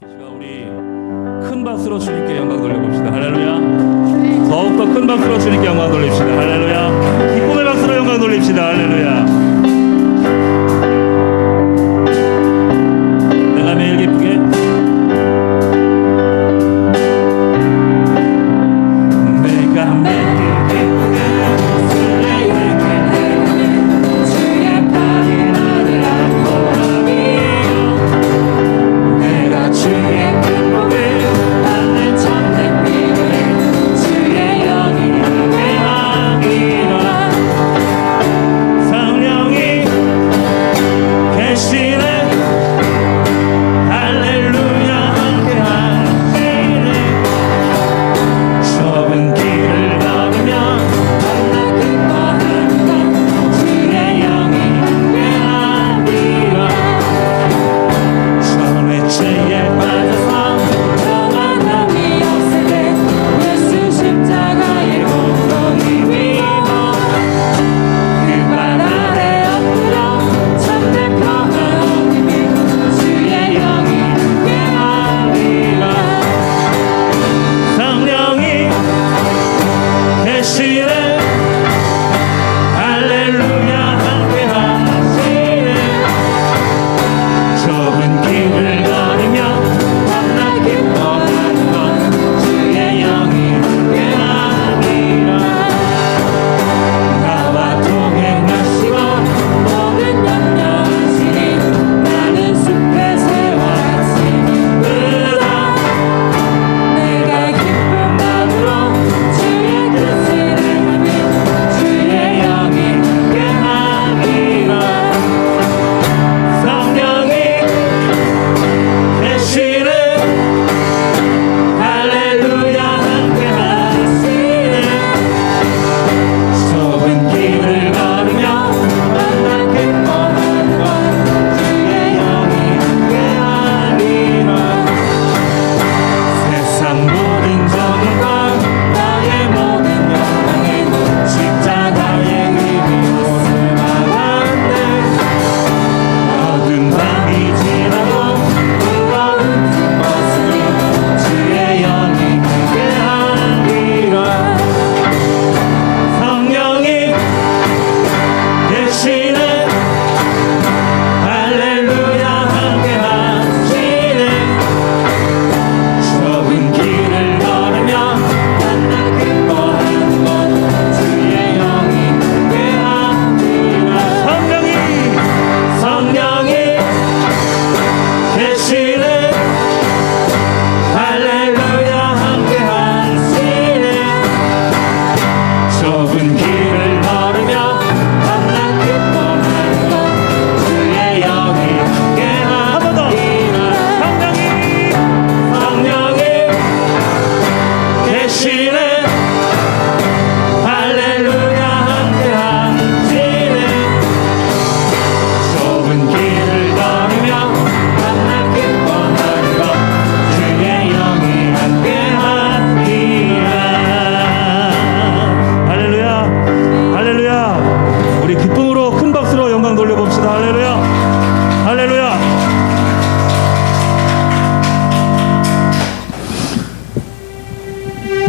우리 큰 박수로 주님께 영광 돌려봅시다. 할렐루야. 더욱더 큰 박수로 주님께 영광 돌립시다. 할렐루야. 기쁨의 박수로 영광 돌립시다. 할렐루야. 내가 매일 기쁘게 내가 매일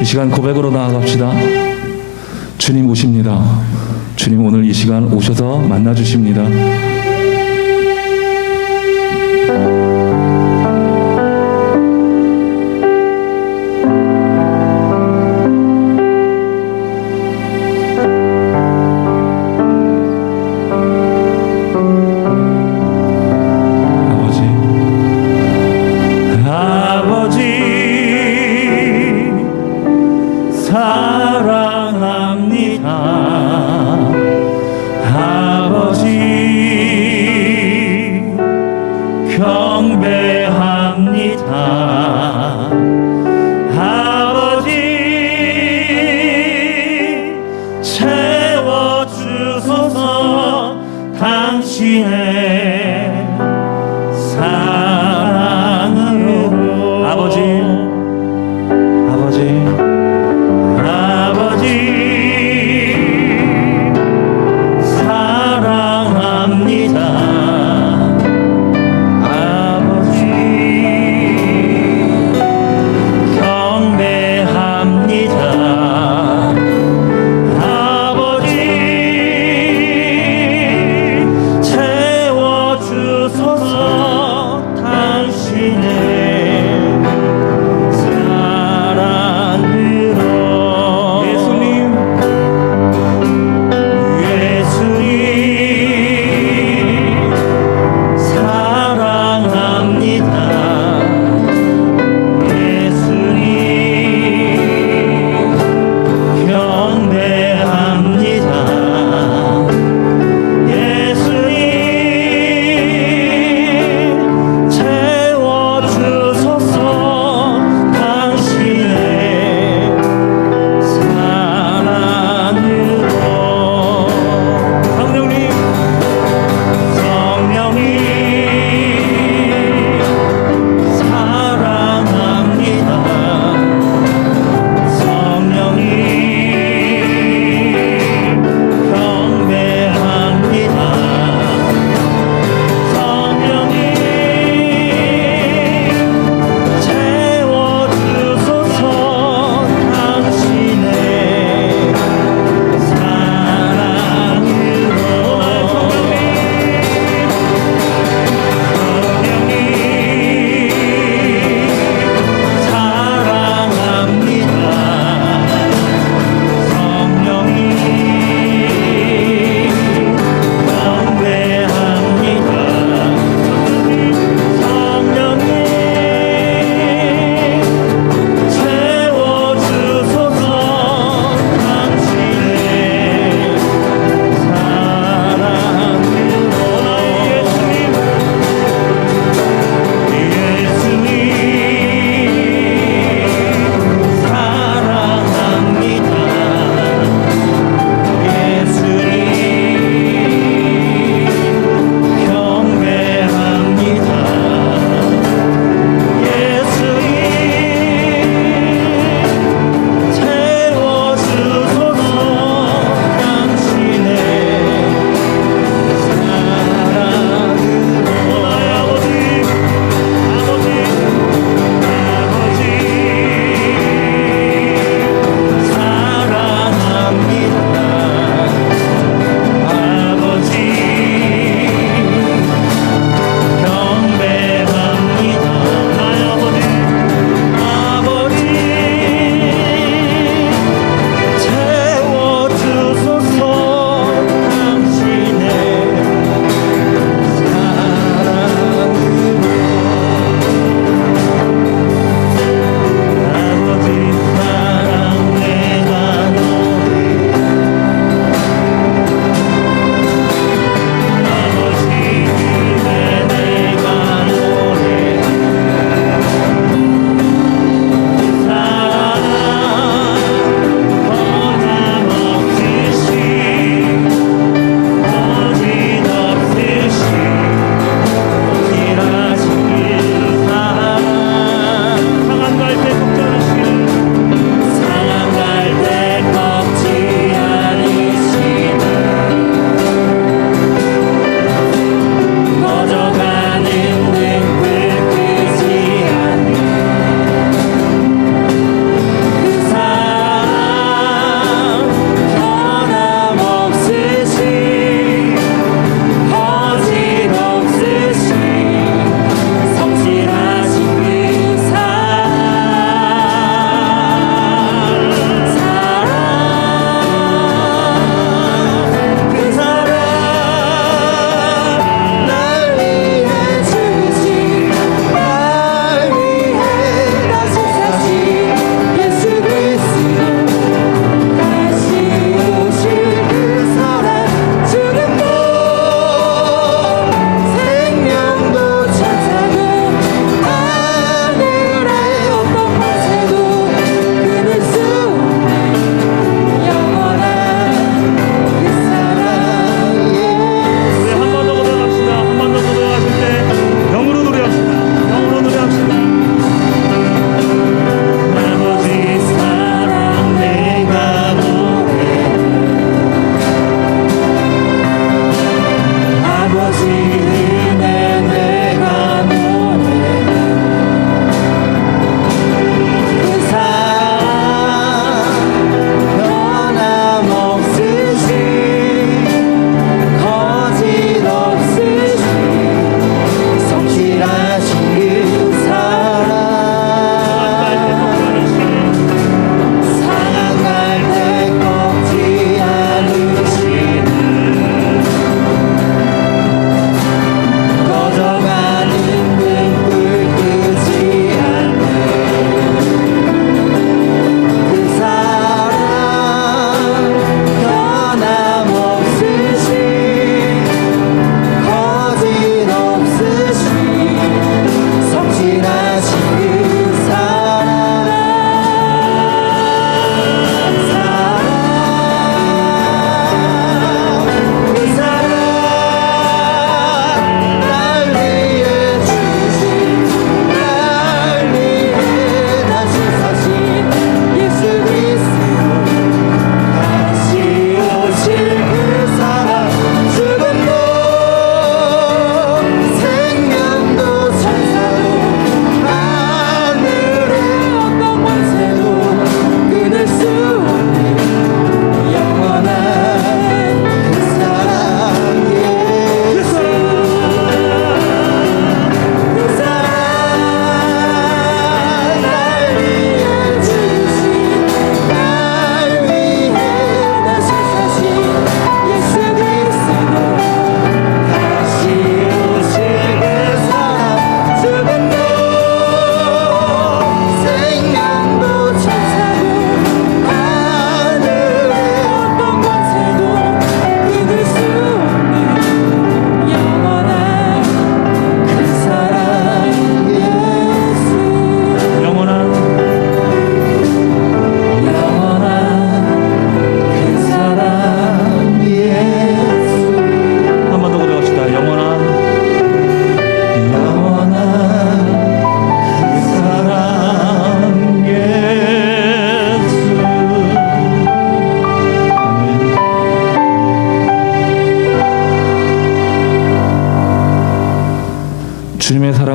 이 시간 고백으로 나아갑시다. 주님 오십니다. 주님 오늘 이 시간 오셔서 만나 주십니다. 사랑합니다. 아버지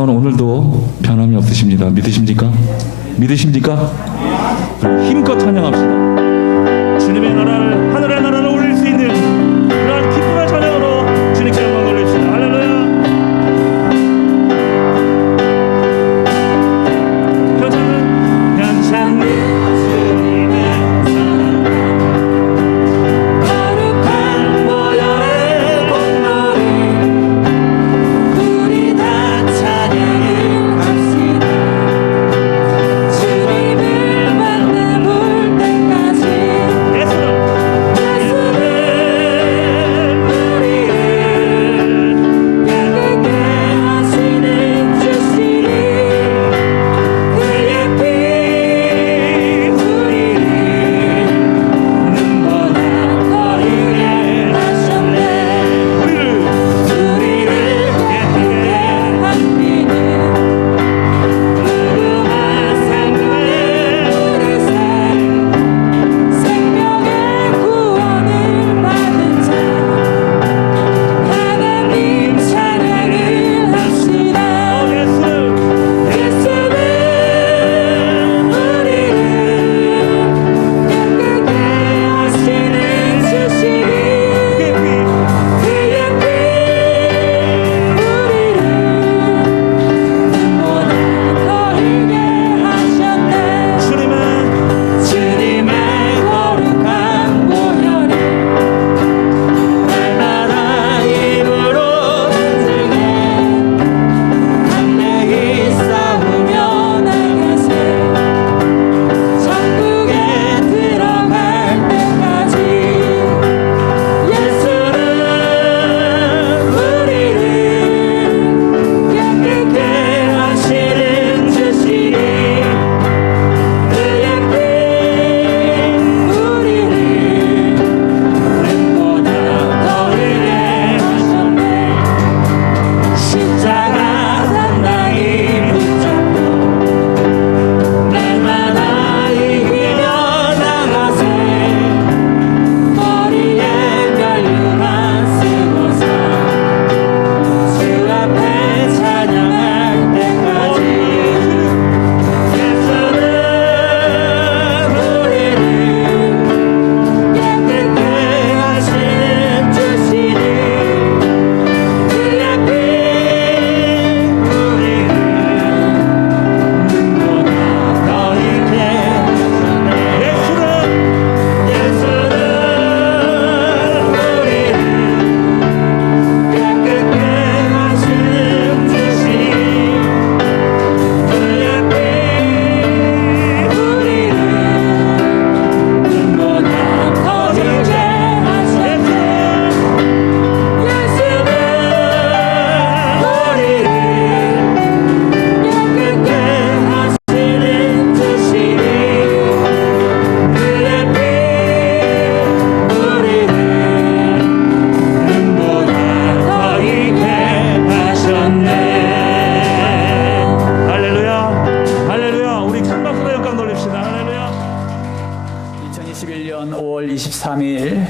성령은 오늘도 변함이 없으십니다. 믿으십니까? 믿으십니까? 힘껏 찬양합시다. 주님의 나라를, 하늘의 나라를 올릴 수 있는 그러한 기쁨의 찬양으로 주님께 영광 돌립시다. 할렐루야. 괜찮은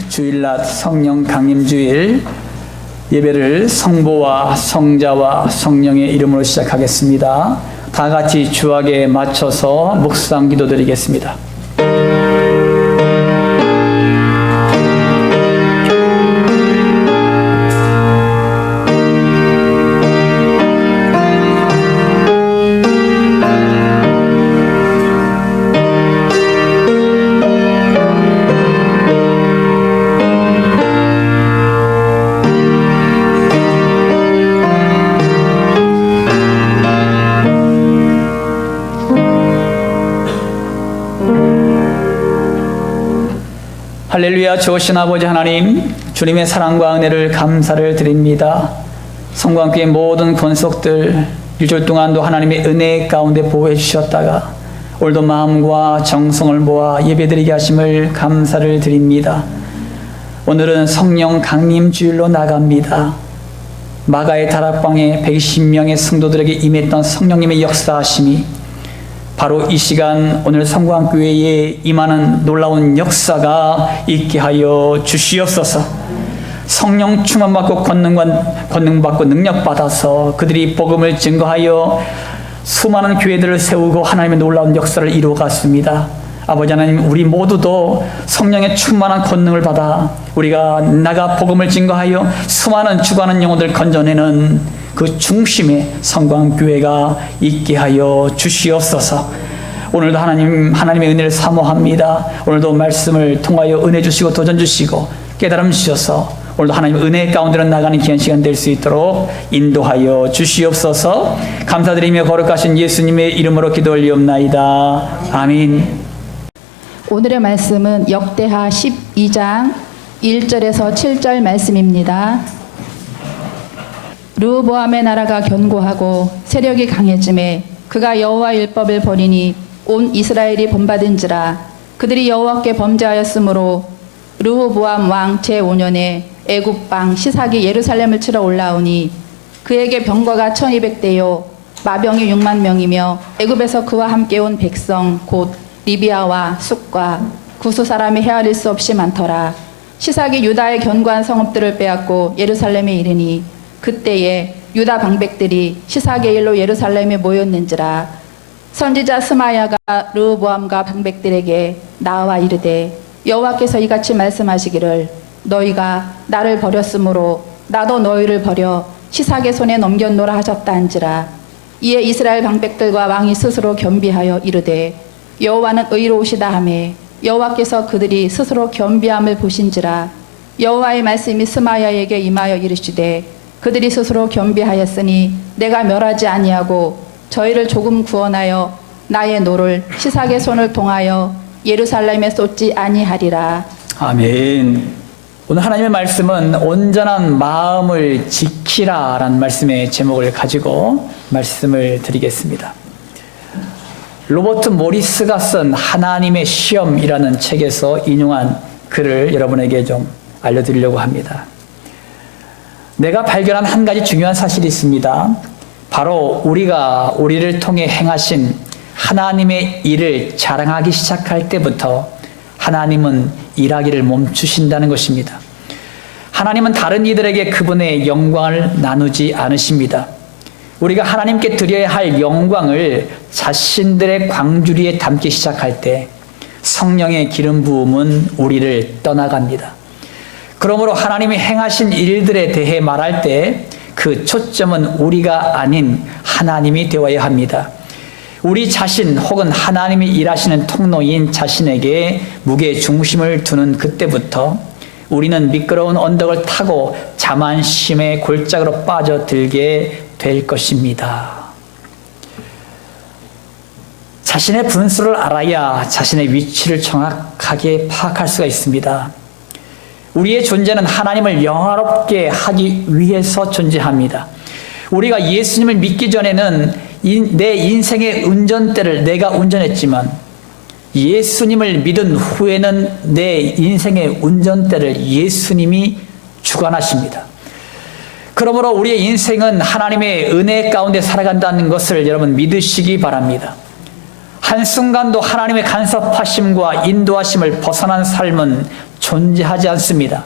주일낮 성령 강림주일 예배를 성부와 성자와 성령의 이름으로 시작하겠습니다. 다 같이 주악에 맞춰서 묵상 기도드리겠습니다. 할렐루야. 좋으신 아버지 하나님, 주님의 사랑과 은혜를 감사를 드립니다. 성광교회 모든 권속들 일주일 동안도 하나님의 은혜 가운데 보호해 주셨다가 오늘도 마음과 정성을 모아 예배드리게 하심을 감사를 드립니다. 오늘은 성령 강림 주일로 나갑니다. 마가의 다락방에 120명의 성도들에게 임했던 성령님의 역사하심이 바로 이 시간 오늘 성광교회에 임하는 놀라운 역사가 있게 하여 주시옵소서. 성령 충만받고 권능받고 능력받아서 그들이 복음을 증거하여 수많은 교회들을 세우고 하나님의 놀라운 역사를 이루어갔습니다. 아버지 하나님, 우리 모두도 성령의 충만한 권능을 받아 우리가 나가 복음을 증거하여 수많은 죽어가는 영혼들 건져내는 그 중심에 성광교회가 있게 하여 주시옵소서. 오늘도 하나님의 은혜를 사모합니다. 오늘도 말씀을 통하여 은혜 주시고 도전 주시고 깨달음 주셔서 오늘도 하나님 은혜 가운데로 나가는 귀한 시간 될 수 있도록 인도하여 주시옵소서. 감사드리며 거룩하신 예수님의 이름으로 기도 올리옵나이다. 아멘. 오늘의 말씀은 역대하 12장 1절에서 7절 말씀입니다. 르호보암의 나라가 견고하고 세력이 강해짐에 그가 여호와 율법을 버리니 온 이스라엘이 본받은지라. 그들이 여호와께 범죄하였으므로 르호보암 왕 제5년에 애굽 왕 시삭이 예루살렘을 치러 올라오니 그에게 병거가 1200대요 마병이 6만 명이며 애굽에서 그와 함께 온 백성 곧 리비아와 숫과 구스 사람이 헤아릴 수 없이 많더라. 시삭이 유다의 견고한 성읍들을 빼앗고 예루살렘에 이르니 그때에 유다 방백들이 시삭의 일로 예루살렘에 모였는지라. 선지자 스마야가 르호보암과 방백들에게 나와 이르되 여호와께서 이같이 말씀하시기를 너희가 나를 버렸으므로 나도 너희를 버려 시삭의 손에 넘겼노라 하셨다 한지라. 이에 이스라엘 방백들과 왕이 스스로 겸비하여 이르되 여호와는 의로우시다 하매 여호와께서 그들이 스스로 겸비함을 보신지라. 여호와의 말씀이 스마야에게 임하여 이르시되 그들이 스스로 겸비하였으니 내가 멸하지 아니하고 저희를 조금 구원하여 나의 노를 시삭의 손을 통하여 예루살렘에 쏟지 아니하리라. 아멘. 오늘 하나님의 말씀은 온전한 마음을 지키라라는 말씀의 제목을 가지고 말씀을 드리겠습니다. 로버트 모리스가 쓴 하나님의 시험이라는 책에서 인용한 글을 여러분에게 좀 알려드리려고 합니다. 내가 발견한 한 가지 중요한 사실이 있습니다. 바로 우리가 우리를 통해 행하신 하나님의 일을 자랑하기 시작할 때부터 하나님은 일하기를 멈추신다는 것입니다. 하나님은 다른 이들에게 그분의 영광을 나누지 않으십니다. 우리가 하나님께 드려야 할 영광을 자신들의 광주리에 담기 시작할 때 성령의 기름 부음은 우리를 떠나갑니다. 그러므로 하나님이 행하신 일들에 대해 말할 때 그 초점은 우리가 아닌 하나님이 되어야 합니다. 우리 자신 혹은 하나님이 일하시는 통로인 자신에게 무게 중심을 두는 그때부터 우리는 미끄러운 언덕을 타고 자만심의 골짜기로 빠져들게 될 것입니다. 자신의 분수를 알아야 자신의 위치를 정확하게 파악할 수가 있습니다. 우리의 존재는 하나님을 영화롭게 하기 위해서 존재합니다. 우리가 예수님을 믿기 전에는 내 인생의 운전대를 내가 운전했지만 예수님을 믿은 후에는 내 인생의 운전대를 예수님이 주관하십니다. 그러므로 우리의 인생은 하나님의 은혜 가운데 살아간다는 것을 여러분 믿으시기 바랍니다. 한순간도 하나님의 간섭하심과 인도하심을 벗어난 삶은 존재하지 않습니다.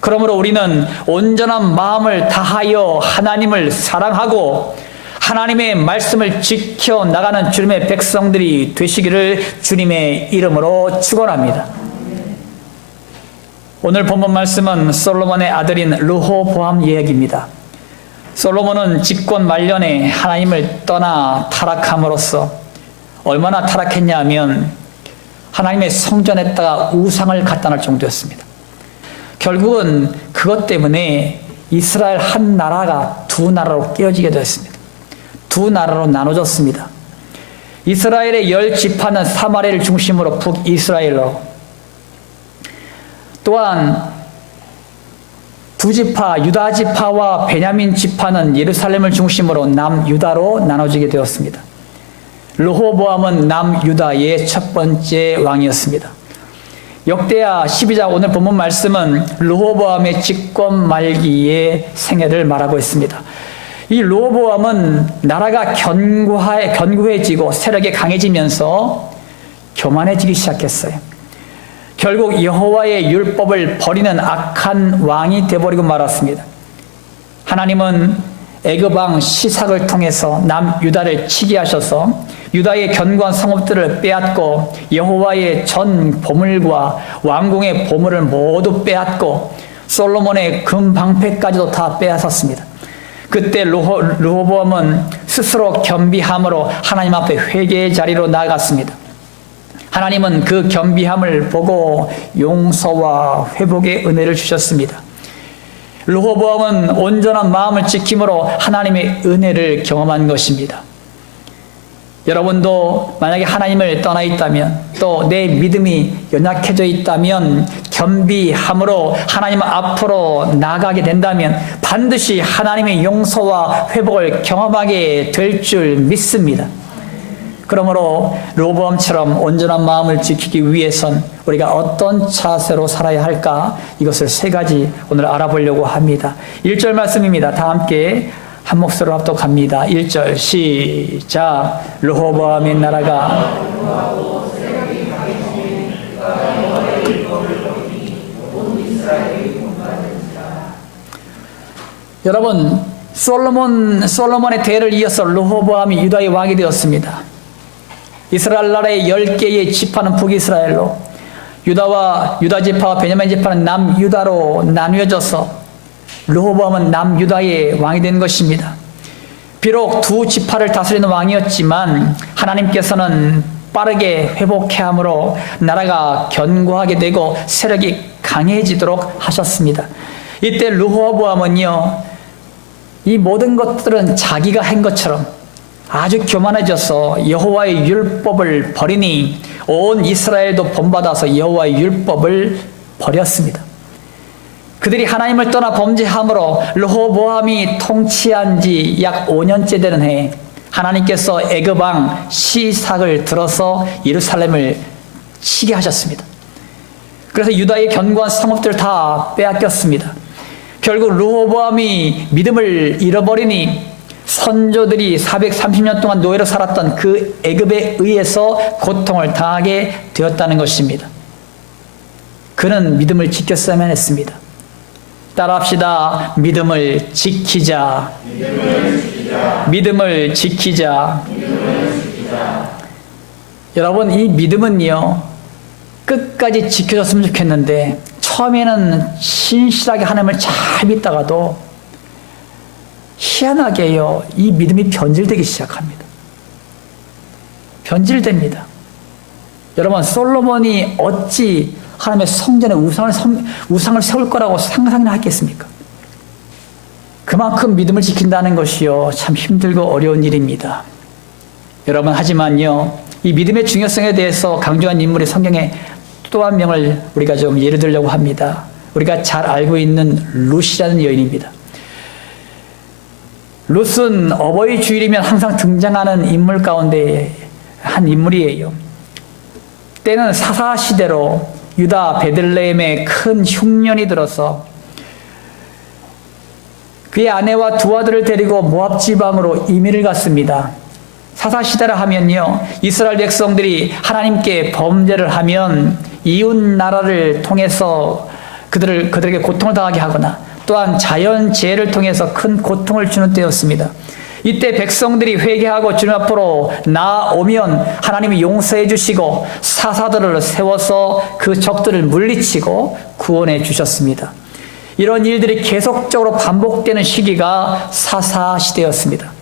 그러므로 우리는 온전한 마음을 다하여 하나님을 사랑하고 하나님의 말씀을 지켜 나가는 주님의 백성들이 되시기를 주님의 이름으로 축원합니다. 오늘 본문 말씀은 솔로몬의 아들인 르호보암 이야기입니다. 솔로몬은 집권 말년에 하나님을 떠나 타락함으로써 얼마나 타락했냐 하면 하나님의 성전에다가 우상을 갖다 놓을 정도였습니다. 결국은 그것 때문에 이스라엘 한 나라가 두 나라로 깨어지게 되었습니다. 두 나라로 나눠졌습니다. 이스라엘의 10지파는 사마리아를 중심으로 북이스라엘로, 또한 두 지파 유다 지파와 베냐민 지파는 예루살렘을 중심으로 남유다로 나눠지게 되었습니다. 르호보암은 남유다의 첫 번째 왕이었습니다. 역대하 12장 오늘 본문 말씀은 르호보암의 집권 말기의 생애를 말하고 있습니다. 이 르호보암은 나라가 견고해지고 세력이 강해지면서 교만해지기 시작했어요. 결국 여호와의 율법을 버리는 악한 왕이 되어버리고 말았습니다. 하나님은 애굽 왕 시삭을 통해서 남유다를 치게 하셔서 유다의 견고한 성읍들을 빼앗고 여호와의 전 보물과 왕궁의 보물을 모두 빼앗고 솔로몬의 금 방패까지도 다 빼앗았습니다. 그때 르호보암은 스스로 겸비함으로 하나님 앞에 회개의 자리로 나아갔습니다. 하나님은 그 겸비함을 보고 용서와 회복의 은혜를 주셨습니다. 르호보암은 온전한 마음을 지킴으로 하나님의 은혜를 경험한 것입니다. 여러분도 만약에 하나님을 떠나 있다면, 또 내 믿음이 연약해져 있다면 겸비함으로 하나님 앞으로 나가게 된다면 반드시 하나님의 용서와 회복을 경험하게 될 줄 믿습니다. 그러므로 르호보암처럼 온전한 마음을 지키기 위해선 우리가 어떤 자세로 살아야 할까, 이것을 세 가지 오늘 알아보려고 합니다. 1절 말씀입니다. 다 함께 한 목소리로 합독합니다. 1절 시작. 르호보암의 나라가 여러분, 솔로몬의 대를 이어서 르호보암이 유다의 왕이 되었습니다. 이스라엘 나라의 10개의 지파는 북이스라엘로, 유다 지파와 베냐민 지파는 남유다로 나뉘어져서 르호보암은 남유다의 왕이 된 것입니다. 비록 두 지파를 다스리는 왕이었지만 하나님께서는 빠르게 회복해 함으로 나라가 견고하게 되고 세력이 강해지도록 하셨습니다. 이때 르호보암은요, 이 모든 것들은 자기가 한 것처럼 아주 교만해져서 여호와의 율법을 버리니 온 이스라엘도 본받아서 여호와의 율법을 버렸습니다. 그들이 하나님을 떠나 범죄함으로 르호보암이 통치한 지 약 5년째 되는 해에 하나님께서 애굽 왕 시삭을 들어서 예루살렘을 치게 하셨습니다. 그래서 유다의 견고한 성읍들을 다 빼앗겼습니다. 결국 르호보암이 믿음을 잃어버리니 선조들이 430년 동안 노예로 살았던 그 애굽에 의해서 고통을 당하게 되었다는 것입니다. 그는 믿음을 지켰어야만 했습니다. 따라합시다. 믿음을 지키자. 믿음을 지키자. 여러분, 이 믿음은요, 끝까지 지켜졌으면 좋겠는데 처음에는 신실하게 하나님을 잘 믿다가도 희한하게요, 이 믿음이 변질되기 시작합니다. 변질됩니다. 여러분, 솔로몬이 어찌 하나님의 성전에 우상을 세울 거라고 상상이나 하겠습니까? 그만큼 믿음을 지킨다는 것이요, 참 힘들고 어려운 일입니다. 여러분, 하지만요, 이 믿음의 중요성에 대해서 강조한 인물이 성경에 또 한 명을 우리가 좀 예를 들려고 합니다. 우리가 잘 알고 있는 룻이라는 여인입니다. 룻은 어버이 주일이면 항상 등장하는 인물 가운데 한 인물이에요. 때는 사사시대로 유다 베들레헴에 큰 흉년이 들어서 그의 아내와 두 아들을 데리고 모압 지방으로 이민을 갔습니다. 사사시대라 하면요, 이스라엘 백성들이 하나님께 범죄를 하면 이웃 나라를 통해서 그들에게 고통을 당하게 하거나 또한 자연재해를 통해서 큰 고통을 주는 때였습니다. 이때 백성들이 회개하고 주님 앞으로 나오면 하나님이 용서해 주시고 사사들을 세워서 그 적들을 물리치고 구원해 주셨습니다. 이런 일들이 계속적으로 반복되는 시기가 사사시대였습니다.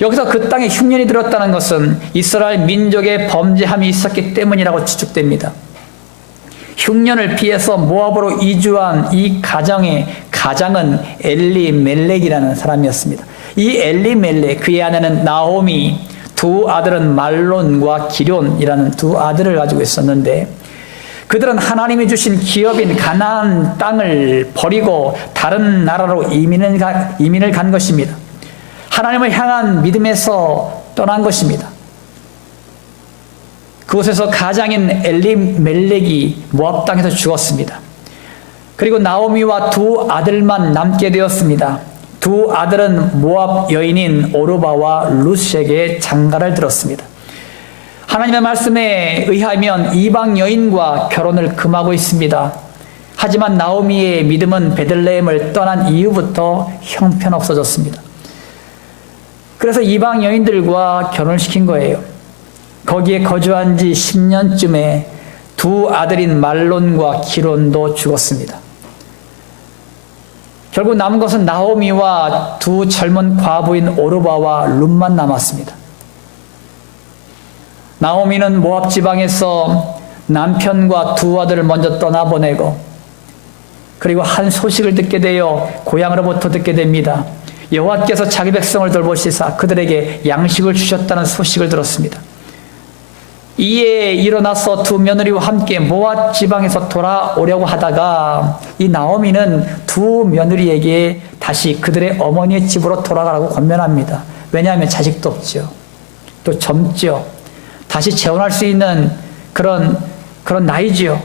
여기서 그 땅에 흉년이 들었다는 것은 이스라엘 민족의 범죄함이 있었기 때문이라고 추측됩니다. 흉년을 피해서 모압으로 이주한 이 가장은 엘리멜렉이라는 사람이었습니다. 이 엘리멜렉, 그의 아내는 나오미, 두 아들은 말론과 기럨이라는 두 아들을 가지고 있었는데, 그들은 하나님이 주신 기업인 가나안 땅을 버리고 다른 나라로 이민을 간 것입니다. 하나님을 향한 믿음에서 떠난 것입니다. 그곳에서 가장인 엘리멜렉이 모압 땅에서 죽었습니다. 그리고 나오미와 두 아들만 남게 되었습니다. 두 아들은 모압 여인인 오르바와 룻에게 장가를 들었습니다. 하나님의 말씀에 의하면 이방 여인과 결혼을 금하고 있습니다. 하지만 나오미의 믿음은 베들레헴을 떠난 이후부터 형편없어졌습니다. 그래서 이방 여인들과 결혼을 시킨 거예요. 거기에 거주한 지 10년쯤에 두 아들인 말론과 기론도 죽었습니다. 결국 남은 것은 나오미와 두 젊은 과부인 오르바와 룻만 남았습니다. 나오미는 모압 지방에서 남편과 두 아들을 먼저 떠나보내고 그리고 한 소식을 듣게 되어 고향으로부터 듣게 됩니다. 여호와께서 자기 백성을 돌보시사 그들에게 양식을 주셨다는 소식을 들었습니다. 이에 일어나서 두 며느리와 함께 모압 지방에서 돌아오려고 하다가 이 나오미는 두 며느리에게 다시 그들의 어머니의 집으로 돌아가라고 권면합니다. 왜냐하면 자식도 없죠. 또 젊죠. 다시 재혼할 수 있는 그런 나이지요.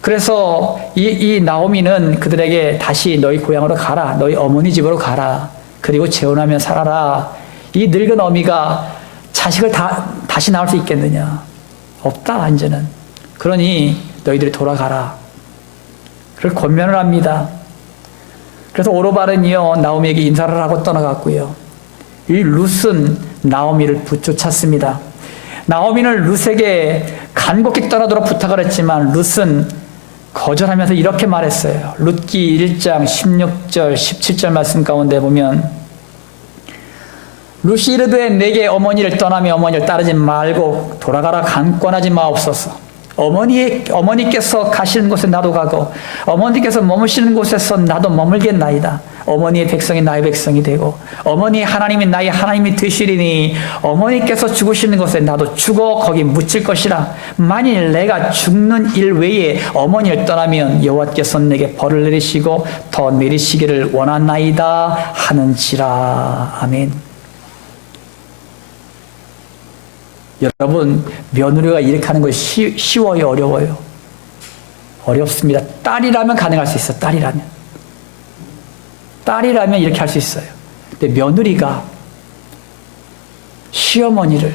그래서 이 나오미는 그들에게 다시 너희 고향으로 가라. 너희 어머니 집으로 가라. 그리고 재혼하며 살아라. 이 늙은 어미가 자식을 다시 낳을 수 있겠느냐? 없다, 이제는. 그러니 너희들이 돌아가라. 그렇게 권면을 합니다. 그래서 오르바는요, 나오미에게 인사를 하고 떠나갔고요. 이 룻은 나오미를 붙쫓았습니다. 나오미는 룻에게 간곡히 떠나도록 부탁을 했지만 룻은 거절하면서 이렇게 말했어요. 룻기 1장 16절 17절 말씀 가운데 보면 룻이 이르되 내게 어머니를 떠나며 어머니를 따르지 말고 돌아가라 강권하지 마옵소서. 어머니께서 가시는 곳에 나도 가고 어머니께서 머무시는 곳에서 나도 머물겠나이다. 어머니의 백성이 나의 백성이 되고 어머니의 하나님이 나의 하나님이 되시리니 어머니께서 죽으시는 곳에 나도 죽어 거기 묻힐 것이라. 만일 내가 죽는 일 외에 어머니를 떠나면 여호와께서 내게 벌을 내리시고 더 내리시기를 원하나이다 하는지라. 아멘. 여러분, 며느리가 이렇게 하는 것이 쉬워요, 어려워요? 어렵습니다. 딸이라면 가능할 수 있어요. 딸이라면 이렇게 할 수 있어요. 근데 며느리가 시어머니를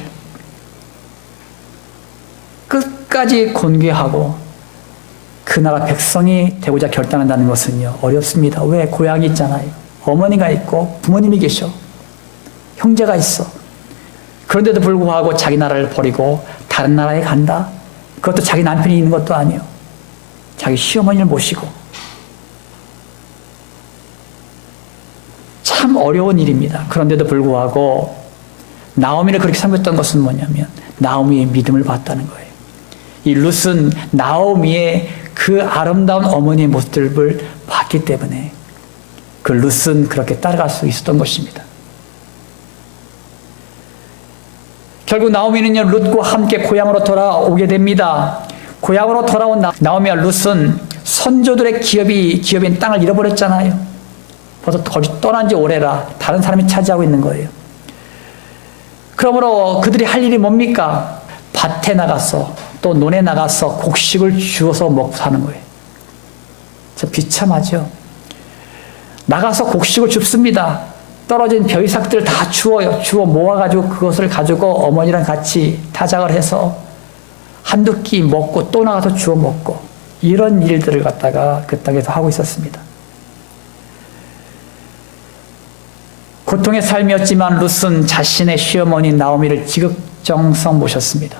끝까지 권괴하고 그 나라 백성이 되고자 결단한다는 것은요, 어렵습니다. 왜? 고향이 있잖아요. 어머니가 있고 부모님이 계셔. 형제가 있어. 그런데도 불구하고 자기 나라를 버리고 다른 나라에 간다? 그것도 자기 남편이 있는 것도 아니에요. 자기 시어머니를 모시고. 참 어려운 일입니다. 그런데도 불구하고 나오미를 그렇게 섬겼던 것은 뭐냐면 나오미의 믿음을 봤다는 거예요. 이 룻은 나오미의 그 아름다운 어머니의 모습들을 봤기 때문에 그 룻은 그렇게 따라갈 수 있었던 것입니다. 결국 나오미는요, 룻과 함께 고향으로 돌아오게 됩니다. 고향으로 돌아온 나오미와 룻은 선조들의 기업인 땅을 잃어버렸잖아요. 벌써 거기 떠난 지 오래라. 다른 사람이 차지하고 있는 거예요. 그러므로 그들이 할 일이 뭡니까? 밭에 나가서 또 논에 나가서 곡식을 주워서 먹고 사는 거예요. 저 비참하죠. 나가서 곡식을 줍습니다. 떨어진 벼이삭들 다 주워요. 주워 모아가지고 그것을 가지고 어머니랑 같이 타작을 해서 한두 끼 먹고 또 나가서 주워 먹고 이런 일들을 갖다가 그 땅에서 하고 있었습니다. 고통의 삶이었지만 룻은 자신의 시어머니 나오미를 지극정성 모셨습니다.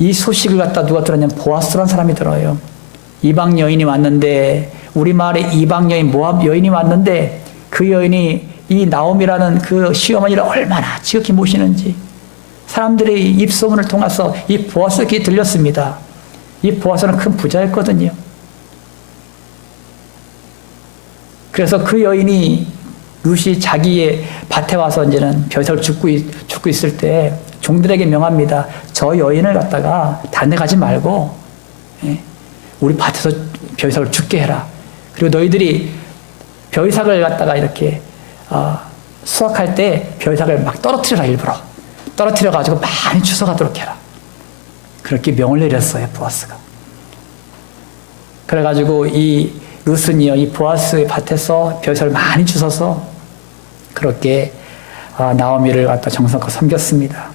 이 소식을 갖다 누가 들었냐면 보아스라는 사람이 들어요. 이방 여인이 왔는데 우리마을에 이방 여인 모압 여인이 왔는데 그 여인이 이 나오미라는 그 시어머니를 얼마나 지극히 모시는지 사람들의 입소문을 통해서 이 보아스에게 들렸습니다. 이 보아스는 큰 부자였거든요. 그래서 그 여인이 룻이 자기의 밭에 와서 이제는 벼이삭을 줍고 있을 때 종들에게 명합니다. 저 여인을 갖다가 다른 데 가지 말고 우리 밭에서 벼이삭을 줍게 해라. 그리고 너희들이 벼이삭을 갖다가 이렇게 수확할 때 벼이삭을 막 떨어뜨려라. 일부러 떨어뜨려가지고 많이 주워가도록 해라. 그렇게 명을 내렸어요, 보아스가. 그래가지고 이 룻은요, 이 보아스의 밭에서 벼이삭을 많이 주워서 그렇게 나오미를 갖다 정성껏 섬겼습니다.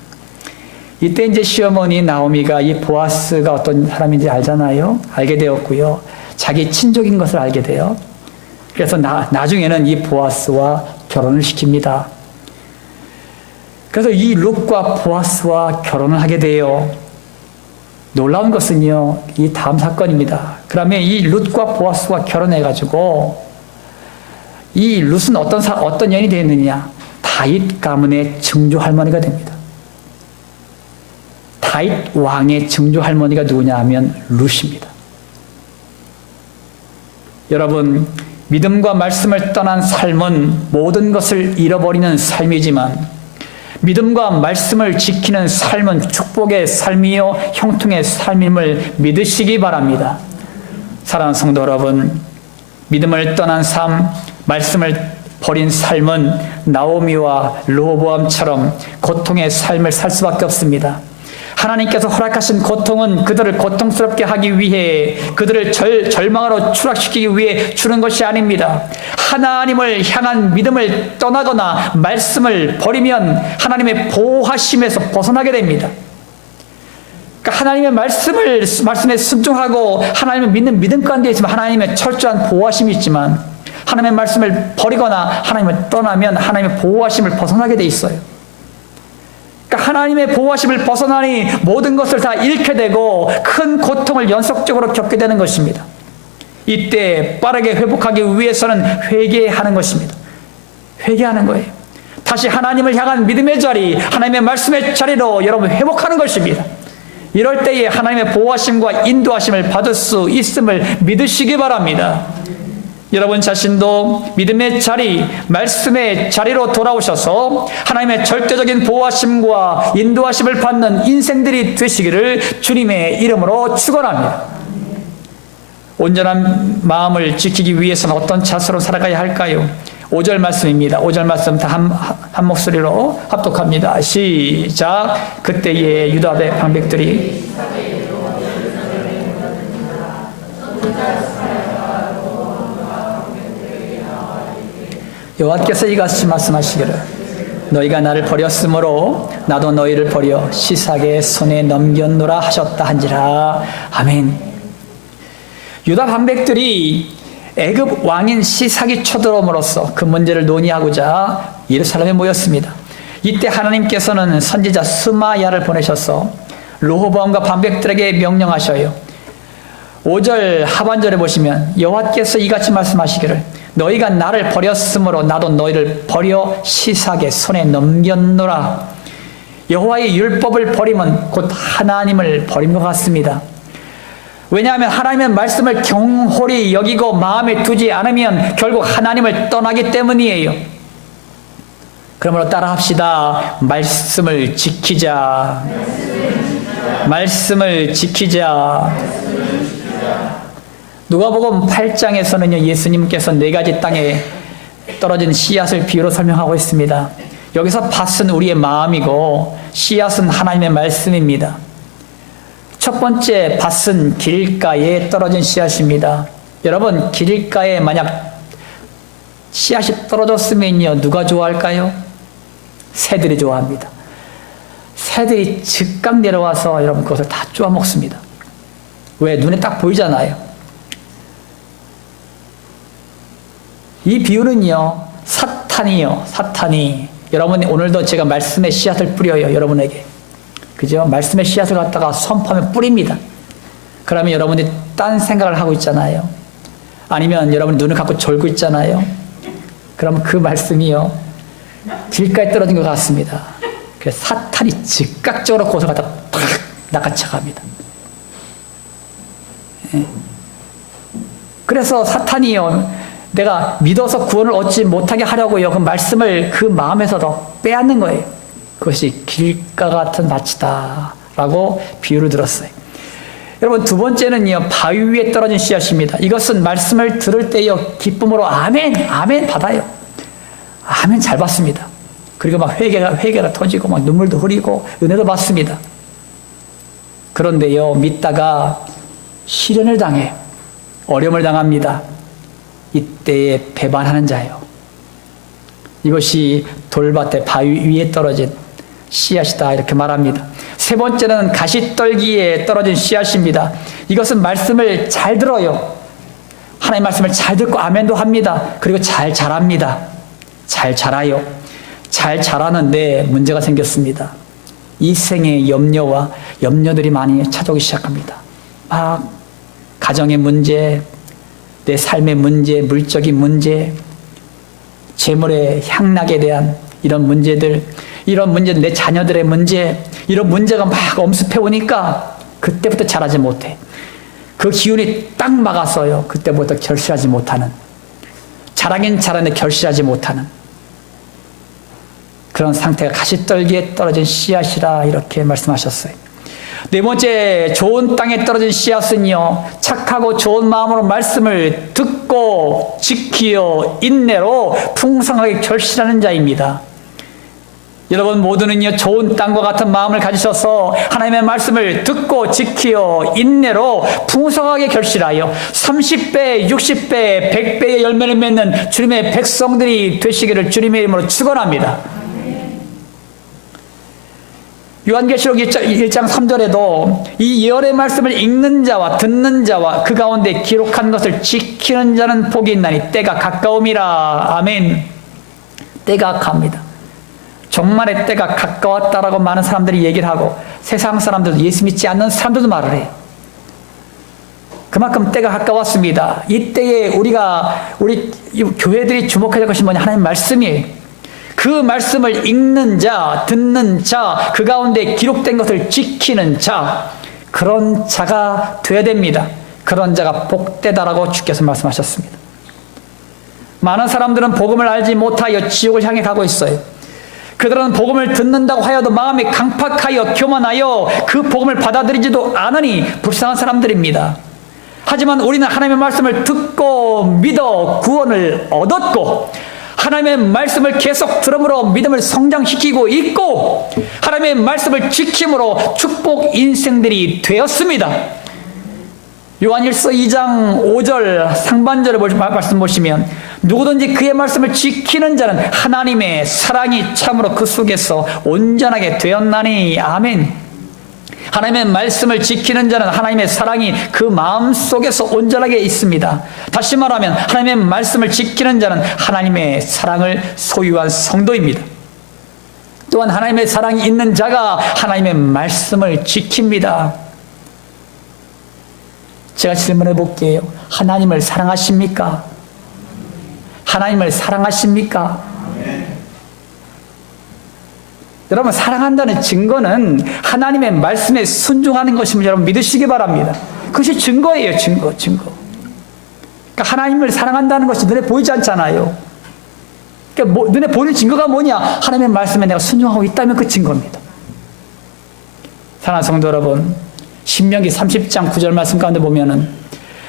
이때 이제 시어머니 나오미가 이 보아스가 어떤 사람인지 알잖아요. 알게 되었고요. 자기 친족인 것을 알게 돼요. 그래서 나중에는 이 보아스와 결혼을 시킵니다. 그래서 이 룻과 보아스와 결혼을 하게 돼요. 놀라운 것은요, 이 다음 사건입니다. 그러면 이 룻과 보아스와 결혼해가지고 이 룻은 어떤 년이 되었느냐? 다윗 가문의 증조 할머니가 됩니다. 다윗 왕의 증조 할머니가 누구냐 하면 룻입니다. 여러분, 믿음과 말씀을 떠난 삶은 모든 것을 잃어버리는 삶이지만 믿음과 말씀을 지키는 삶은 축복의 삶이요 형통의 삶임을 믿으시기 바랍니다. 사랑하는 성도 여러분, 믿음을 떠난 삶, 말씀을 버린 삶은 나오미와 르호보암처럼 고통의 삶을 살 수밖에 없습니다. 하나님께서 허락하신 고통은 그들을 고통스럽게 하기 위해, 그들을 절망으로 추락시키기 위해 주는 것이 아닙니다. 하나님을 향한 믿음을 떠나거나 말씀을 버리면 하나님의 보호하심에서 벗어나게 됩니다. 그러니까 하나님의 말씀에 순종하고 하나님을 믿는 믿음 가운데 있으면 하나님의 철저한 보호하심이 있지만, 하나님의 말씀을 버리거나 하나님을 떠나면 하나님의 보호하심을 벗어나게 돼 있어요. 그러니까 하나님의 보호하심을 벗어나니 모든 것을 다 잃게 되고 큰 고통을 연속적으로 겪게 되는 것입니다. 이때 빠르게 회복하기 위해서는 회개하는 것입니다. 회개하는 거예요. 다시 하나님을 향한 믿음의 자리, 하나님의 말씀의 자리로 여러분 회복하는 것입니다. 이럴 때에 하나님의 보호하심과 인도하심을 받을 수 있음을 믿으시기 바랍니다. 여러분 자신도 믿음의 자리, 말씀의 자리로 돌아오셔서 하나님의 절대적인 보호하심과 인도하심을 받는 인생들이 되시기를 주님의 이름으로 축원합니다. 온전한 마음을 지키기 위해서는 어떤 자세로 살아가야 할까요? 5절 말씀입니다. 5절 말씀 다 한 목소리로 합독합니다. 시작. 그때의 유다의 방백들이 여호와께서 이같이 말씀하시기를 너희가 나를 버렸으므로 나도 너희를 버려 시삭의 손에 넘겼노라 하셨다 한지라. 아멘. 유다 방백들이 애굽 왕인 시삭이 쳐들어옴으로써 그 문제를 논의하고자 예루살렘에 모였습니다. 이때 하나님께서는 선지자 스마야를 보내셔서 르호보암과 방백들에게 명령하셔요. 5절 하반절에 보시면 여호와께서 이같이 말씀하시기를 너희가 나를 버렸으므로 나도 너희를 버려 시삭의 손에 넘겼노라. 여호와의 율법을 버리면 곧 하나님을 버린 것 같습니다. 왜냐하면 하나님의 말씀을 경홀히 여기고 마음에 두지 않으면 결국 하나님을 떠나기 때문이에요. 그러므로 따라합시다. 말씀을 지키자. 말씀을 지키자. 누가복음 8장에서는요, 예수님께서 4가지 땅에 떨어진 씨앗을 비유로 설명하고 있습니다. 여기서 밭은 우리의 마음이고 씨앗은 하나님의 말씀입니다. 첫 번째 밭은 길가에 떨어진 씨앗입니다. 여러분, 길가에 만약 씨앗이 떨어졌으면요, 누가 좋아할까요? 새들이 좋아합니다. 새들이 즉각 내려와서 여러분 그것을 다 쪼아 먹습니다. 왜? 눈에 딱 보이잖아요. 이 비유는요, 사탄이 여러분 오늘도 제가 말씀의 씨앗을 뿌려요, 여러분에게. 그죠? 말씀의 씨앗을 갖다가 선포하면 뿌립니다. 그러면 여러분이 딴 생각을 하고 있잖아요. 아니면 여러분 눈을 감고 졸고 있잖아요. 그럼 그 말씀이요, 길가에 떨어진 것 같습니다. 그래서 사탄이 즉각적으로 그것을 갖다가 팍 낚아채갑니다. 그래서 사탄이요, 내가 믿어서 구원을 얻지 못하게 하려고요, 그 말씀을 그 마음에서도 빼앗는 거예요. 그것이 길가 같은 밭이다 라고 비유를 들었어요. 여러분, 두 번째는요, 바위 위에 떨어진 씨앗입니다. 이것은 말씀을 들을 때요, 기쁨으로 아멘, 아멘 받아요. 아멘 잘 받습니다. 그리고 막 회개가 터지고 막 눈물도 흐리고 은혜도 받습니다. 그런데요, 믿다가 시련을 당해요. 어려움을 당합니다. 이때에 배반하는 자예요. 이것이 돌밭에 바위 위에 떨어진 씨앗이다 이렇게 말합니다. 세 번째는 가시떨기에 떨어진 씨앗입니다. 이것은 말씀을 잘 들어요. 하나님의 말씀을 잘 듣고 아멘도 합니다. 그리고 잘 자랍니다. 잘 자라요. 잘 자라는데 문제가 생겼습니다. 이 생의 염려와 염려들이 많이 찾아오기 시작합니다. 막 가정의 문제, 내 삶의 문제, 물적인 문제, 재물의 향락에 대한 이런 문제들, 이런 문제들, 내 자녀들의 문제, 이런 문제가 막 엄습해 오니까 그때부터 자라지 못해. 그 기운이 딱 막았어요. 그때부터 결실하지 못하는, 자라긴 자라는데 결실하지 못하는 그런 상태가 가시떨기에 떨어진 씨앗이라 이렇게 말씀하셨어요. 네 번째, 좋은 땅에 떨어진 씨앗은요, 착하고 좋은 마음으로 말씀을 듣고 지키어 인내로 풍성하게 결실하는 자입니다. 여러분 모두는요, 좋은 땅과 같은 마음을 가지셔서 하나님의 말씀을 듣고 지키어 인내로 풍성하게 결실하여 30배, 60배, 100배의 열매를 맺는 주님의 백성들이 되시기를 주님의 이름으로 축원합니다. 요한계시록 1장 3절에도 이 예언의 말씀을 읽는 자와 듣는 자와 그 가운데 기록한 것을 지키는 자는 복이 있나니 때가 가까움이라. 아멘. 때가 갑니다. 종말의 때가 가까웠다라고 많은 사람들이 얘기를 하고 세상 사람들도, 예수 믿지 않는 사람들도 말을 해요. 그만큼 때가 가까웠습니다. 이 때에 우리 교회들이 주목해야 될 것이 뭐냐? 하나님의 말씀이에요. 그 말씀을 읽는 자, 듣는 자, 그 가운데 기록된 것을 지키는 자, 그런 자가 되어야 됩니다. 그런 자가 복되다라고 주께서 말씀하셨습니다. 많은 사람들은 복음을 알지 못하여 지옥을 향해 가고 있어요. 그들은 복음을 듣는다고 하여도 마음이 강팍하여 교만하여 그 복음을 받아들이지도 않으니 불쌍한 사람들입니다. 하지만 우리는 하나님의 말씀을 듣고 믿어 구원을 얻었고, 하나님의 말씀을 계속 들음으로 믿음을 성장시키고 있고, 하나님의 말씀을 지킴으로 축복 인생들이 되었습니다. 요한일서 2장 5절 상반절을 말씀 보시면, 누구든지 그의 말씀을 지키는 자는 하나님의 사랑이 참으로 그 속에서 온전하게 되었나니. 아멘. 하나님의 말씀을 지키는 자는 하나님의 사랑이 그 마음 속에서 온전하게 있습니다. 다시 말하면 하나님의 말씀을 지키는 자는 하나님의 사랑을 소유한 성도입니다. 또한 하나님의 사랑이 있는 자가 하나님의 말씀을 지킵니다. 제가 질문해 볼게요. 하나님을 사랑하십니까? 하나님을 사랑하십니까? 여러분, 사랑한다는 증거는 하나님의 말씀에 순종하는 것임을 여러분 믿으시기 바랍니다. 그것이 증거예요. 증거. 그러니까 하나님을 사랑한다는 것이 눈에 보이지 않잖아요. 그러니까 눈에 보이는 증거가 뭐냐? 하나님의 말씀에 내가 순종하고 있다면 그 증거입니다. 사랑하는 성도 여러분, 신명기 30장 9절 말씀 가운데 보면은,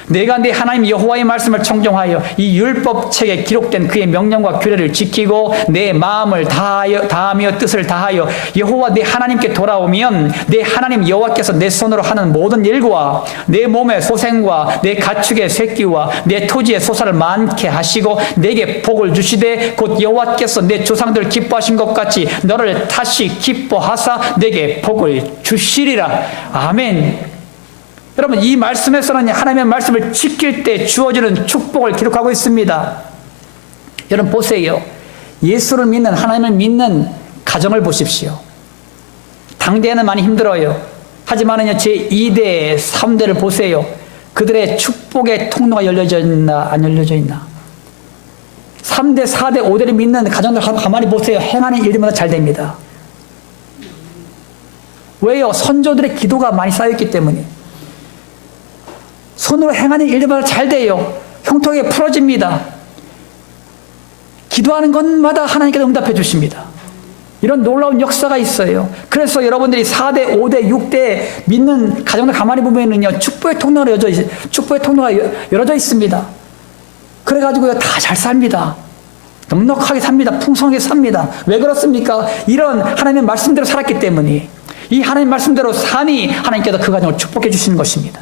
내가 네 하나님 여호와의 말씀을 청종하여 이 율법책에 기록된 그의 명령과 규례를 지키고 내 마음을 다하며 뜻을 다하여 여호와 네 하나님께 돌아오면 내 하나님 여호와께서 내 손으로 하는 모든 일과 내 몸의 소생과 내 가축의 새끼와 내 토지의 소사를 많게 하시고 내게 복을 주시되 곧 여호와께서 내 조상들 기뻐하신 것 같이 너를 다시 기뻐하사 내게 복을 주시리라. 아멘. 여러분, 이 말씀에서는 하나님의 말씀을 지킬 때 주어지는 축복을 기록하고 있습니다. 여러분 보세요. 예수를 믿는, 하나님을 믿는 가정을 보십시오. 당대에는 많이 힘들어요. 하지만 제2대, 3대를 보세요. 그들의 축복의 통로가 열려져 있나 안 열려져 있나. 3대, 4대, 5대를 믿는 가정들 가만히 보세요. 행하는 일들마다 잘 됩니다. 왜요? 선조들의 기도가 많이 쌓여있기 때문에. 손으로 행하는 일들마다 잘 돼요. 형통하게 풀어집니다. 기도하는 것마다 하나님께서 응답해 주십니다. 이런 놀라운 역사가 있어요. 그래서 여러분들이 4대, 5대, 6대 믿는 가정들 가만히 보면은요, 축복의 통로가 열어져 있습니다. 그래가지고요, 다 잘 삽니다. 넉넉하게 삽니다. 풍성하게 삽니다. 왜 그렇습니까? 이런 하나님의 말씀대로 살았기 때문에, 이 하나님의 말씀대로 사니 하나님께서 그 가정을 축복해 주시는 것입니다.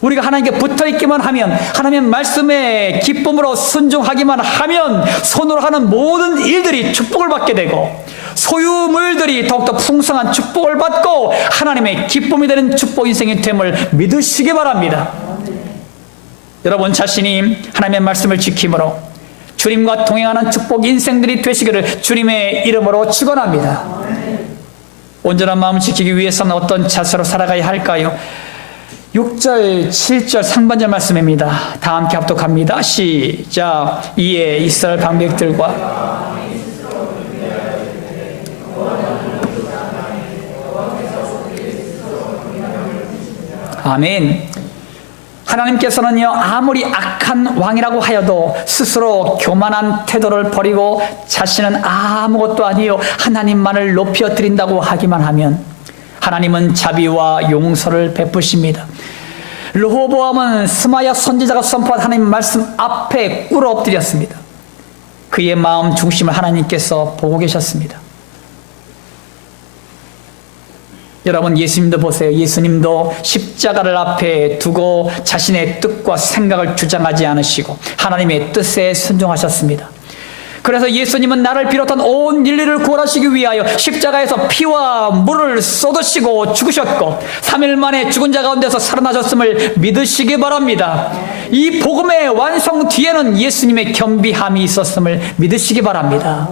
우리가 하나님께 붙어있기만 하면, 하나님의 말씀에 기쁨으로 순종하기만 하면 손으로 하는 모든 일들이 축복을 받게 되고 소유물들이 더욱더 풍성한 축복을 받고 하나님의 기쁨이 되는 축복 인생이 됨을 믿으시기 바랍니다. 여러분 자신이 하나님의 말씀을 지킴으로 주님과 동행하는 축복 인생들이 되시기를 주님의 이름으로 축원합니다. 온전한 마음을 지키기 위해서는 어떤 자세로 살아가야 할까요? 6절, 7절 상반절 말씀입니다. 다 함께 합독합니다. 시작. 이에 이스라엘 방백들과 아멘. 하나님께서는요, 아무리 악한 왕이라고 하여도 스스로 교만한 태도를 버리고 자신은 아무것도 아니요 하나님만을 높여 드린다고 하기만 하면 하나님은 자비와 용서를 베푸십니다. 르호보암은 스마야 선지자가 선포한 하나님 말씀 앞에 꿇어 엎드렸습니다. 그의 마음 중심을 하나님께서 보고 계셨습니다. 여러분 예수님도 보세요. 예수님도 십자가를 앞에 두고 자신의 뜻과 생각을 주장하지 않으시고 하나님의 뜻에 순종하셨습니다. 그래서 예수님은 나를 비롯한 온 인류를 구원하시기 위하여 십자가에서 피와 물을 쏟으시고 죽으셨고 3일 만에 죽은 자 가운데서 살아나셨음을 믿으시기 바랍니다. 이 복음의 완성 뒤에는 예수님의 겸비함이 있었음을 믿으시기 바랍니다.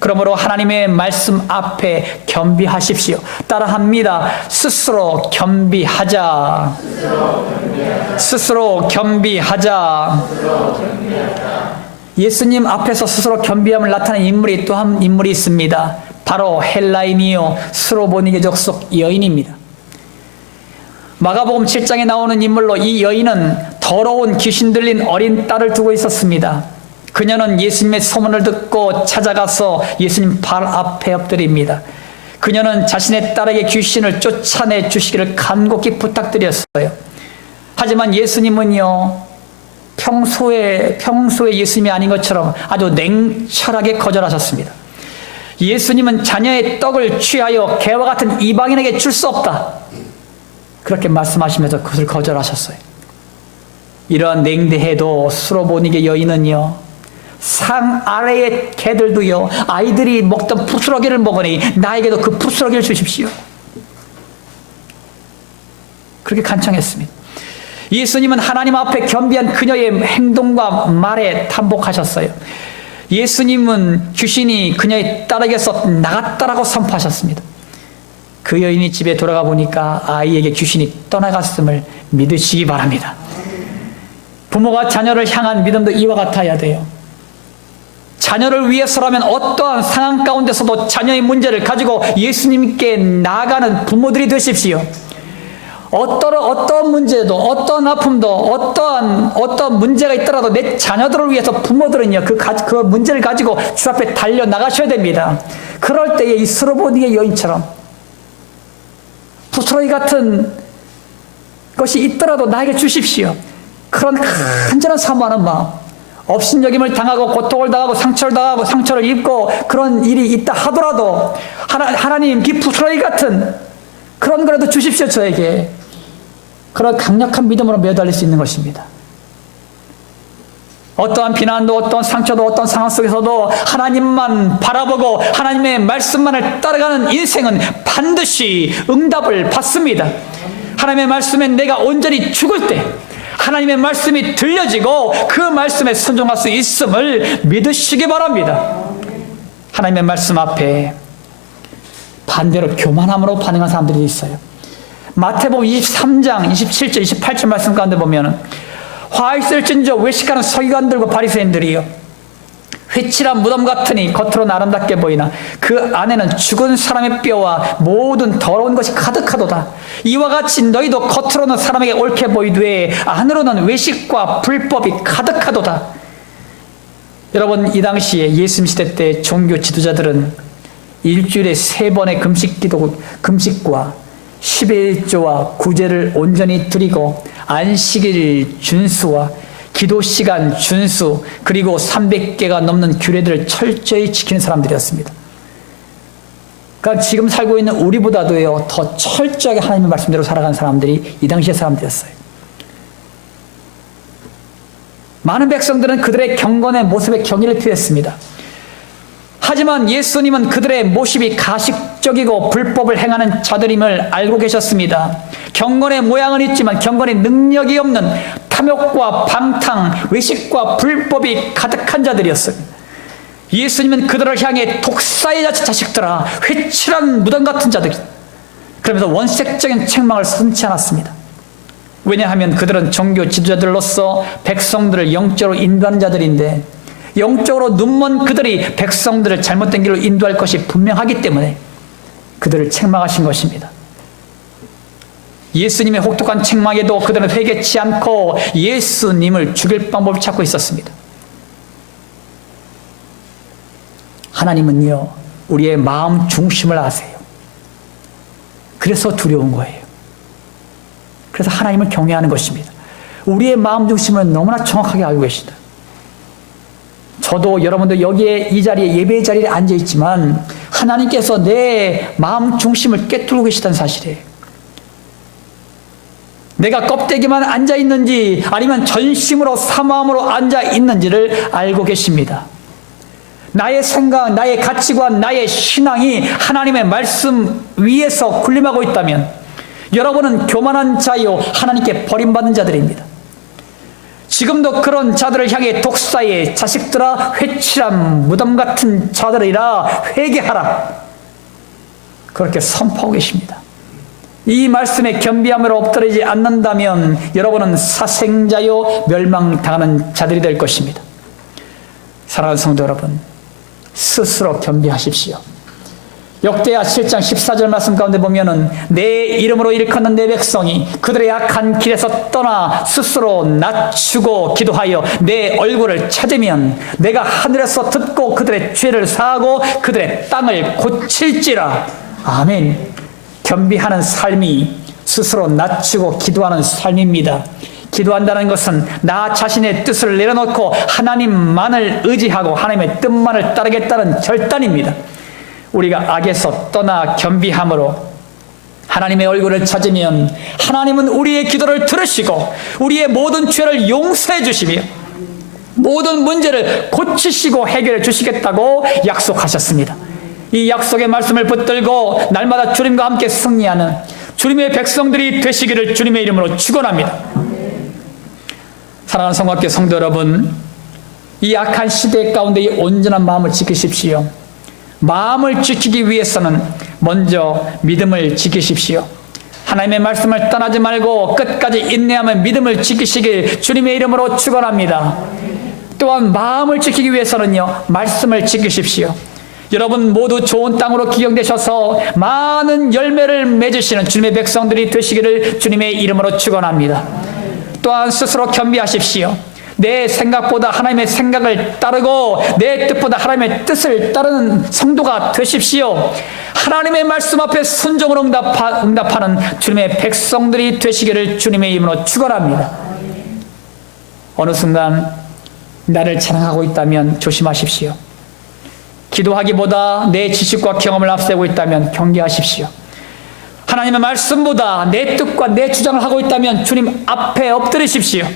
그러므로 하나님의 말씀 앞에 겸비하십시오. 따라합니다. 스스로 겸비하자. 스스로 겸비하자. 예수님 앞에서 스스로 겸비함을 나타내는 인물이 또 한 인물이 있습니다. 바로 헬라인이요 스로보니게 족속 여인입니다. 마가복음 7장에 나오는 인물로 이 여인은 더러운 귀신 들린 어린 딸을 두고 있었습니다. 그녀는 예수님의 소문을 듣고 찾아가서 예수님 발 앞에 엎드립니다. 그녀는 자신의 딸에게 귀신을 쫓아내 주시기를 간곡히 부탁드렸어요. 하지만 예수님은요, 평소에 예수님이 아닌 것처럼 아주 냉철하게 거절하셨습니다. 예수님은 자녀의 떡을 취하여 개와 같은 이방인에게 줄 수 없다. 그렇게 말씀하시면서 그것을 거절하셨어요. 이러한 냉대해도 스로보니게 여인은요, 상 아래의 개들도요, 아이들이 먹던 부스러기를 먹으니 나에게도 그 부스러기를 주십시오. 그렇게 간청했습니다. 예수님은 하나님 앞에 겸비한 그녀의 행동과 말에 탐복하셨어요. 예수님은 귀신이 그녀의 딸에게서 나갔다라고 선포하셨습니다. 그 여인이 집에 돌아가 보니까 아이에게 귀신이 떠나갔음을 믿으시기 바랍니다. 부모가 자녀를 향한 믿음도 이와 같아야 돼요. 자녀를 위해서라면 어떠한 상황 가운데서도 자녀의 문제를 가지고 예수님께 나아가는 부모들이 되십시오. 어떤 문제도, 어떤 아픔도, 어떤 문제가 있더라도 내 자녀들을 위해서 부모들은요, 그 문제를 가지고 주 앞에 달려 나가셔야 됩니다. 그럴 때에 이 스로보니게 여인처럼 부스러기 같은 것이 있더라도 나에게 주십시오. 그런 간절한 사모하는 마음, 업신여김을 당하고 고통을 당하고 상처를 당하고 상처를 입고 그런 일이 있다 하더라도 하나님 이 부스러기 같은 그런 거라도 주십시오. 저에게. 그런 강력한 믿음으로 매달릴 수 있는 것입니다. 어떠한 비난도, 어떠한 상처도, 어떤 상황 속에서도 하나님만 바라보고 하나님의 말씀만을 따라가는 인생은 반드시 응답을 받습니다. 하나님의 말씀에 내가 온전히 죽을 때 하나님의 말씀이 들려지고 그 말씀에 순종할 수 있음을 믿으시기 바랍니다. 하나님의 말씀 앞에 반대로 교만함으로 반응한 사람들이 있어요. 마태복음 23장 27절 28절 말씀 가운데 보면 화 있을진저 외식하는 서기관들과 바리새인들이요 회칠한 무덤 같으니 겉으로는 아름답게 보이나 그 안에는 죽은 사람의 뼈와 모든 더러운 것이 가득하도다. 이와 같이 너희도 겉으로는 사람에게 옳게 보이되 안으로는 외식과 불법이 가득하도다. 여러분, 이 당시에 예수님 시대 때 종교 지도자들은 일주일에 3번의 금식과 11조와 구제를 온전히 드리고 안식일 준수와 기도시간 준수 그리고 300개가 넘는 규례들을 철저히 지키는 사람들이었습니다. 그러니까 지금 살고 있는 우리보다도요 더 철저하게 하나님의 말씀대로 살아가는 사람들이 이 당시의 사람들이었어요. 많은 백성들은 그들의 경건의 모습에 경의를 표했습니다. 하지만 예수님은 그들의 모습이 가식적이고 불법을 행하는 자들임을 알고 계셨습니다. 경건의 모양은 있지만 경건의 능력이 없는 탐욕과 방탕, 외식과 불법이 가득한 자들이었습니다. 예수님은 그들을 향해 독사의 자식들아, 회칠한 무덤 같은 자들, 그러면서 원색적인 책망을 선치 않았습니다. 왜냐하면 그들은 종교 지도자들로서 백성들을 영적으로 인도하는 자들인데, 영적으로 눈먼 그들이 백성들을 잘못된 길로 인도할 것이 분명하기 때문에 그들을 책망하신 것입니다. 예수님의 혹독한 책망에도 그들은 회개치 않고 예수님을 죽일 방법을 찾고 있었습니다. 하나님은요, 우리의 마음 중심을 아세요. 그래서 두려운 거예요. 그래서 하나님을 경외하는 것입니다. 우리의 마음 중심을 너무나 정확하게 알고 계시다. 저도 여러분도 여기에 이 자리에 예배의 자리에 앉아 있지만 하나님께서 내 마음 중심을 꿰뚫고 계시다는 사실이에요. 내가 껍데기만 앉아 있는지 아니면 전심으로 사마음으로 앉아 있는지를 알고 계십니다. 나의 생각, 나의 가치관, 나의 신앙이 하나님의 말씀 위에서 군림하고 있다면 여러분은 교만한 자요 하나님께 버림받은 자들입니다. 지금도 그런 자들을 향해 독사의 자식들아, 회칠한 무덤 같은 자들이라 회개하라, 그렇게 선포하고 계십니다. 이 말씀에 겸비함으로 엎드리지 않는다면 여러분은 사생자요 멸망당하는 자들이 될 것입니다. 사랑하는 성도 여러분, 스스로 겸비하십시오. 역대하 7장 14절 말씀 가운데 보면은 내 이름으로 일컫는 내 백성이 그들의 악한 길에서 떠나 스스로 낮추고 기도하여 내 얼굴을 찾으면 내가 하늘에서 듣고 그들의 죄를 사하고 그들의 땅을 고칠지라. 아멘. 겸비하는 삶이 스스로 낮추고 기도하는 삶입니다. 기도한다는 것은 나 자신의 뜻을 내려놓고 하나님만을 의지하고 하나님의 뜻만을 따르겠다는 결단입니다. 우리가 악에서 떠나 겸비함으로 하나님의 얼굴을 찾으면 하나님은 우리의 기도를 들으시고 우리의 모든 죄를 용서해 주시며 모든 문제를 고치시고 해결해 주시겠다고 약속하셨습니다. 이 약속의 말씀을 붙들고 날마다 주님과 함께 승리하는 주님의 백성들이 되시기를 주님의 이름으로 축원합니다. 사랑하는 성곽교 성도 여러분, 이 악한 시대 가운데 이 온전한 마음을 지키십시오. 마음을 지키기 위해서는 먼저 믿음을 지키십시오. 하나님의 말씀을 떠나지 말고 끝까지 인내하며 믿음을 지키시길 주님의 이름으로 축원합니다. 또한 마음을 지키기 위해서는요, 말씀을 지키십시오. 여러분 모두 좋은 땅으로 기경되셔서 많은 열매를 맺으시는 주님의 백성들이 되시기를 주님의 이름으로 축원합니다. 또한 스스로 겸비하십시오. 내 생각보다 하나님의 생각을 따르고 내 뜻보다 하나님의 뜻을 따르는 성도가 되십시오. 하나님의 말씀 앞에 순종으로 응답하는 주님의 백성들이 되시기를 주님의 이름으로 축원합니다. 어느 순간 나를 자랑하고 있다면 조심하십시오. 기도하기보다 내 지식과 경험을 앞세우고 있다면 경계하십시오. 하나님의 말씀보다 내 뜻과 내 주장을 하고 있다면 주님 앞에 엎드리십시오.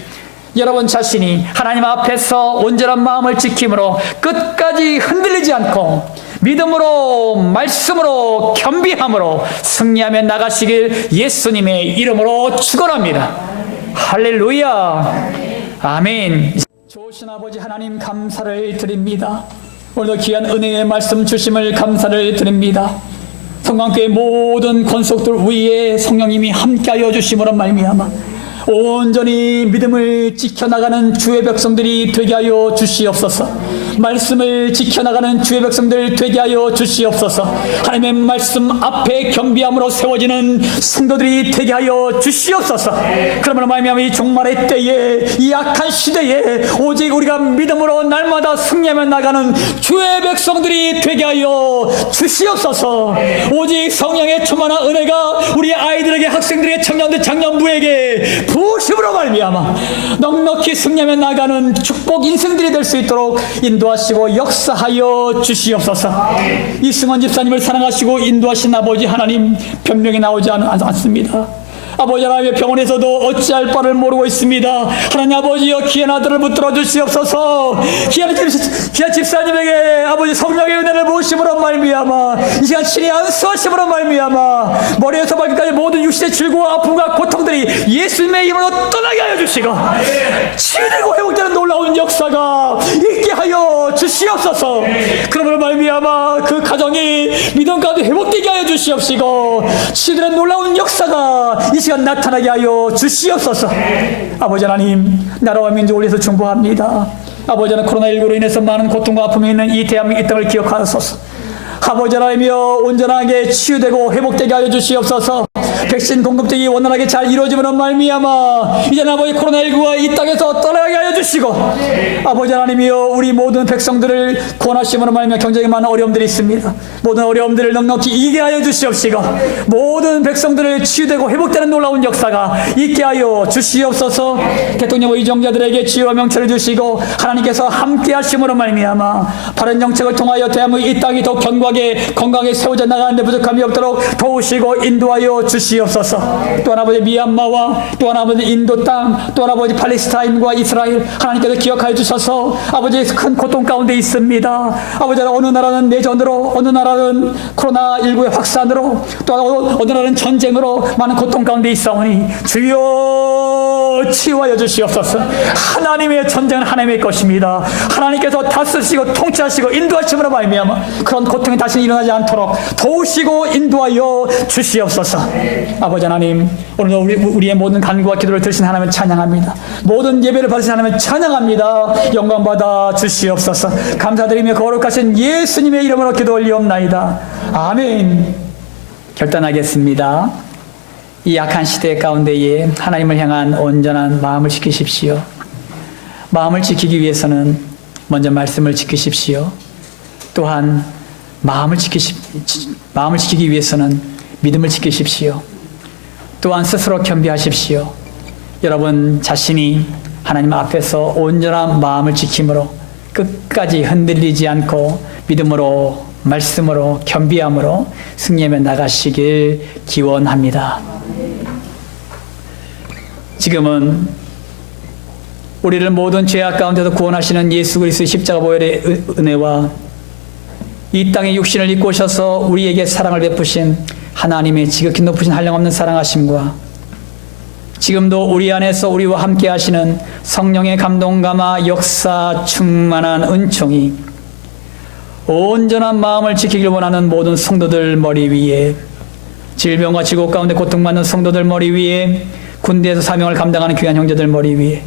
여러분 자신이 하나님 앞에서 온전한 마음을 지킴으로 끝까지 흔들리지 않고 믿음으로 말씀으로 겸비함으로 승리하며 나가시길 예수님의 이름으로 축원합니다. 할렐루야. 아멘. 좋으신 아버지 하나님 감사를 드립니다. 오늘도 귀한 은혜의 말씀 주심을 감사를 드립니다. 성광교회 모든 권속들 위에 성령님이 함께하여 주심으로 말미암아 온전히 믿음을 지켜나가는 주의 백성들이 되게 하여 주시옵소서. 말씀을 지켜나가는 주의 백성들 되게 하여 주시옵소서. 하나님의 말씀 앞에 겸비함으로 세워지는 성도들이 되게 하여 주시옵소서. 그러므로 말미암아 이 종말의 때에 이 악한 시대에 오직 우리가 믿음으로 날마다 승리하며 나가는 주의 백성들이 되게 하여 주시옵소서. 오직 성령의 충만한 은혜가 우리 아이들에게, 학생들에게, 청년들, 장년부에게 부으심으로 말미암아 넉넉히 승리하며 나가는 축복 인생들이 될 수 있도록 인도하시고 역사하여 주시옵소서. 이승원 집사님을 사랑하시고 인도하신 아버지 하나님, 변명이 나오지 않습니다. 아버지 하나님의 병원에서도 어찌할 바를 모르고 있습니다. 하나님 아버지여 귀한 아들을 붙들어 주시옵소서. 귀한 집사님에게 아버지 성령의 은혜를 모심으로 말미암아 이 시간 친히 안수하심으로 말미암아 머리에서 발끝까지 모든 육신의 질고와 아픔과 고통들이 예수님의 이름으로 떠나게 하여 주시고 치유되고 회복되는 놀라운 역사가 있게 하여 주시옵소서. 그러므로 말미암아 그 가정이 믿음 가운데 회복되게 하여 주시옵시고 치유되는 놀라운 역사가 이 시간 나타나게 하여 주시옵소서. 아버지 하나님, 나라와 민족을 위해서 중보합니다. 아버지 하나님, 코로나19로 인해서 많은 고통과 아픔이 있는 이 대한민국 이 땅을 기억하소서. 아버지 하나님이여 온전하게 치유되고 회복되게 하여 주시옵소서. 백신 공급책이 원활하게 잘 이루어지므로 말미암아 이제는 아버지 코로나19가 이 땅에서 떠나게 하여 주시고 아버지 하나님이여 우리 모든 백성들을 구원하심으로 말미암아 경제에 많은 어려움들이 있습니다. 모든 어려움들을 넉넉히 이기게 하여 주시옵시고 모든 백성들을 치유되고 회복되는 놀라운 역사가 있게 하여 주시옵소서. 대통령 의정자들에게 치유와 명철을 주시고 하나님께서 함께 하심으로 말미암아 바른 정책을 통하여 대한민국 이 땅이 더 견고하게 건강하게 세워져 나가는 데 부족함이 없도록 도우시고 인도하여 주시옵소서. 또한 아버지 미얀마와 또한 아버지 인도 땅 또한 아버지 팔레스타인과 이스라엘 하나님께서 기억하여 주셔서 아버지 큰 고통 가운데 있습니다. 아버지 어느 나라는 내전으로 어느 나라는 코로나19의 확산으로 또 어느 나라는 전쟁으로 많은 고통 가운데 있사오니 주여 치유하여 주시옵소서. 하나님의 전쟁은 하나님의 것입니다. 하나님께서 다스리시고 통치하시고 인도하심으로 말미암아 그런 고통이 다시 일어나지 않도록 도우시고 인도하여 주시옵소서. 아버지 하나님, 오늘도 우리의 모든 간구와 기도를 들으신 하나님을 찬양합니다. 모든 예배를 받으신 하나님을 찬양합니다. 영광 받아 주시옵소서. 감사드리며 거룩하신 예수님의 이름으로 기도 올리옵나이다. 아멘. 결단하겠습니다. 이 약한 시대 가운데에 하나님을 향한 온전한 마음을 지키십시오. 마음을 지키기 위해서는 먼저 말씀을 지키십시오. 또한 마음을 지키기 위해서는 믿음을 지키십시오. 또한 스스로 겸비하십시오. 여러분 자신이 하나님 앞에서 온전한 마음을 지킴으로 끝까지 흔들리지 않고 믿음으로 말씀으로 겸비함으로 승리하며 나가시길 기원합니다. 지금은 우리를 모든 죄악 가운데서 구원하시는 예수 그리스도의 십자가 보혈의 은혜와 이 땅에 육신을 입고 오셔서 우리에게 사랑을 베푸신 하나님의 지극히 높으신 한량없는 사랑하심과 지금도 우리 안에서 우리와 함께 하시는 성령의 감동감화 역사 충만한 은총이 온전한 마음을 지키길 원하는 모든 성도들 머리 위에 질병과 지고 가운데 고통받는 성도들 머리 위에 군대에서 사명을 감당하는 귀한 형제들 머리 위에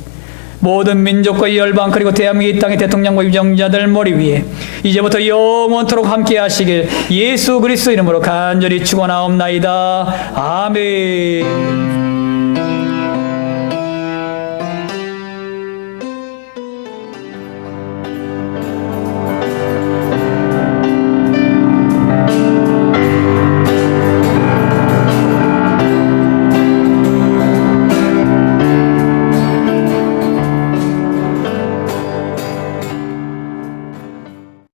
모든 민족과 열방 그리고 대한민국 이 땅의 대통령과 유정자들 머리 위에 이제부터 영원토록 함께 하시길 예수 그리스도 이름으로 간절히 축원하옵나이다. 아멘.